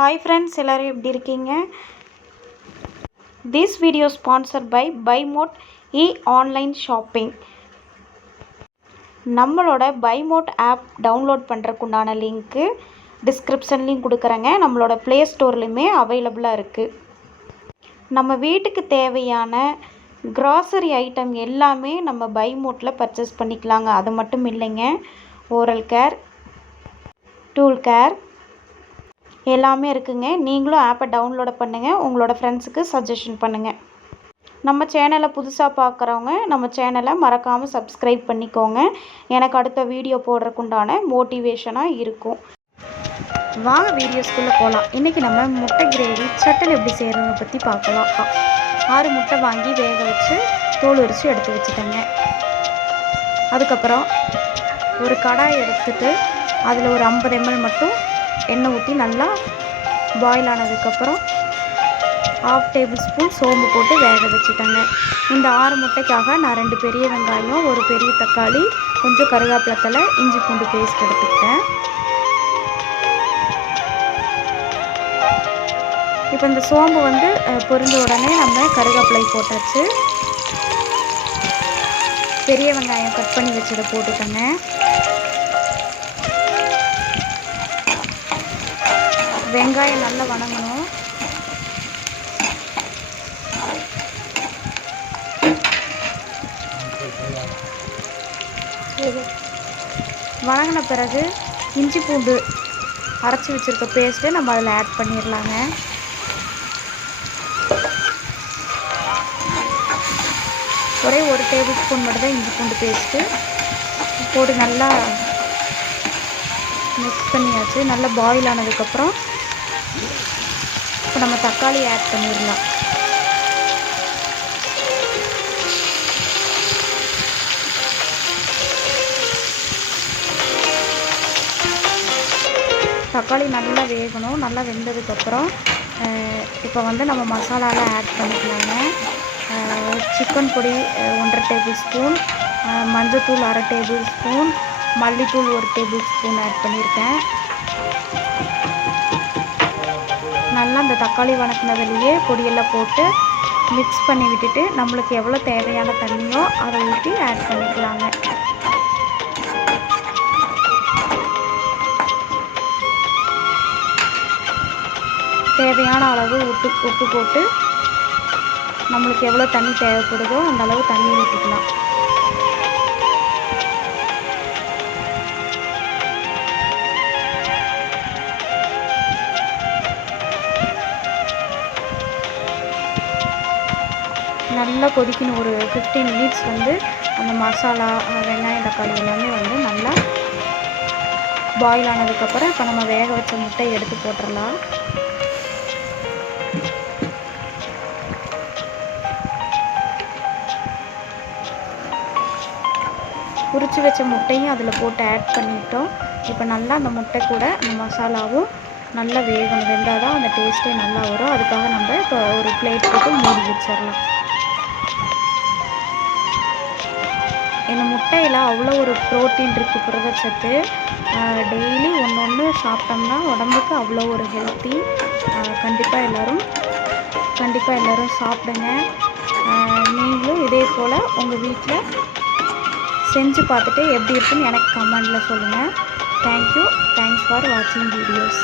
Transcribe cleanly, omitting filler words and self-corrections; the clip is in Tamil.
Hi friends, எல்லாரும் எப்படி இருக்கீங்க? This video sponsored by BuyMode e-online shopping. நம்மளோட BuyMode app டவுன்லோட் பண்ணுறதுக்குண்டான லிங்க்கு டிஸ்கிரிப்ஷன்லையும் கொடுக்குறேங்க. நம்மளோட ப்ளே ஸ்டோர்லையுமே அவைலபிளாக இருக்குது. நம்ம வீட்டுக்கு தேவையான க்ராசரி ஐட்டம் எல்லாமே நம்ம BuyModeல பர்ச்சேஸ் பண்ணிக்கலாங்க. அது மட்டும் இல்லைங்க, ஓரல் கேர், டூல் கேர் எல்லாமே இருக்குங்க. நீங்களும் ஆப்பை டவுன்லோட் பண்ணுங்கள், உங்களோட ஃப்ரெண்ட்ஸுக்கு சஜஷன் பண்ணுங்கள். நம்ம சேனலை புதுசாக பார்க்குறவங்க நம்ம சேனலை மறக்காமல் சப்ஸ்கிரைப் பண்ணிக்கோங்க. எனக்கு அடுத்த வீடியோ போடுறதுக்குண்டான மோட்டிவேஷனாக இருக்கும். வாங்க வீடியோஸ்குள்ளே போகலாம். இன்றைக்கி நம்ம முட்டை கிரேவி சட்டன் எப்படி செய்கிறத பற்றி பார்க்கலாம். 6 முட்டை வாங்கி வேக வச்சு தோல் உரித்து எடுத்து வச்சுட்டேங்க. அதுக்கப்புறம் ஒரு கடாய் எடுத்துட்டு அதில் ஒரு 50 ml மட்டும் எண்ணெய் ஊற்றி நல்லா பாயில் ஆனதுக்கப்புறம் 1/2 டேபிள் ஸ்பூன் சோம்பு போட்டு வேக வச்சுட்டேங்க. இந்த 6 முட்டைக்காக நான் 2 பெரிய வெங்காயம், ஒரு பெரிய தக்காளி, கொஞ்சம் கருவேப்பிலை தழை, இஞ்சி பூண்டு பேஸ்ட் எடுத்துக்கிட்டேன். இப்போ இந்த சோம்பு பொரிஞ்ச உடனே நம்ம கருவேப்பிலை போட்டாச்சு. பெரிய வெங்காயம் கட் பண்ணி வச்சதை போட்டுட்டேங்க. வெங்காயம் நல்லா வணங்கணும். வணங்கின பிறகு இஞ்சி பூண்டு அரைச்சி வச்சுருக்க பேஸ்ட்டு நம்ம அதில் ஆட் பண்ணிடலாங்க. ஒரே 1 டேபிள் ஸ்பூன் மட்டும் தான் இஞ்சி பூண்டு பேஸ்ட்டு போட்டு நல்லா மிக்ஸ் பண்ணியாச்சு. நல்லா பாயில் ஆனதுக்கப்புறம் இப்போ நம்ம தக்காளி ஆட் பண்ணிடலாம். தக்காளி நல்லா வேகணும். நல்லா வெந்ததுக்கப்புறம் இப்போ நம்ம மசாலாலாம் ஆட் பண்ணிக்கலாங்க. சிக்கன் பொடி 1/2 டேபிள் ஸ்பூன், மஞ்சத்தூள் 1/2 டேபிள் ஸ்பூன், மல்லித்தூள் 1 டேபிள் ஸ்பூன் ஆட் பண்ணியிருக்கேன். நல்லா அந்த தக்காளி வணக்கினதுலேயே பொடியெல்லாம் போட்டு மிக்ஸ் பண்ணி விட்டுட்டு நம்மளுக்கு எவ்வளோ தேவையான தண்ணியோ அதை ஊற்றி ஆட் பண்ணிக்கலாங்க. தேவையான அளவு உப்பு போட்டு நம்மளுக்கு எவ்வளோ தண்ணி தேவைப்படுதோ அந்த அளவு தண்ணி ஊற்றிக்கலாம். நல்லா கொதிக்கணும். ஒரு 15 மினிட்ஸ் அந்த மசாலா, வெங்காயம், தக்காளி எல்லாமே நல்லா பாயில் ஆனதுக்கப்புறம் இப்போ நம்ம வேக வச்ச முட்டையை எடுத்து போட்டுடலாம். உரித்து வச்ச முட்டையும் அதில் போட்டு ஆட் பண்ணிட்டோம். இப்போ நல்லா அந்த முட்டை கூட அந்த மசாலாவும் நல்லா வேகணும். வெந்தால் தான் அந்த டேஸ்ட்டே நல்லா வரும். அதுக்காக நம்ம இப்போ ஒரு பிளேட் போட்டு மூடி வச்சிடலாம். இந்த முட்டையில் அவ்வளோ ஒரு ப்ரோட்டீன் இருக்குது, புரதச்சத்து. டெய்லி ஒன்று சாப்பிட்டோம்னா உடம்புக்கு அவ்வளோ ஒரு ஹெல்த்தி. கண்டிப்பாக எல்லோரும் சாப்பிடுங்க. நீங்களும் இதே போல் உங்கள் வீட்டில் செஞ்சு பார்த்துட்டு எப்படி இருக்குன்னு எனக்கு கமெண்டில் சொல்லுங்கள். தேங்க்யூ. தேங்க்ஸ் ஃபார் வாட்சிங் வீடியோஸ்.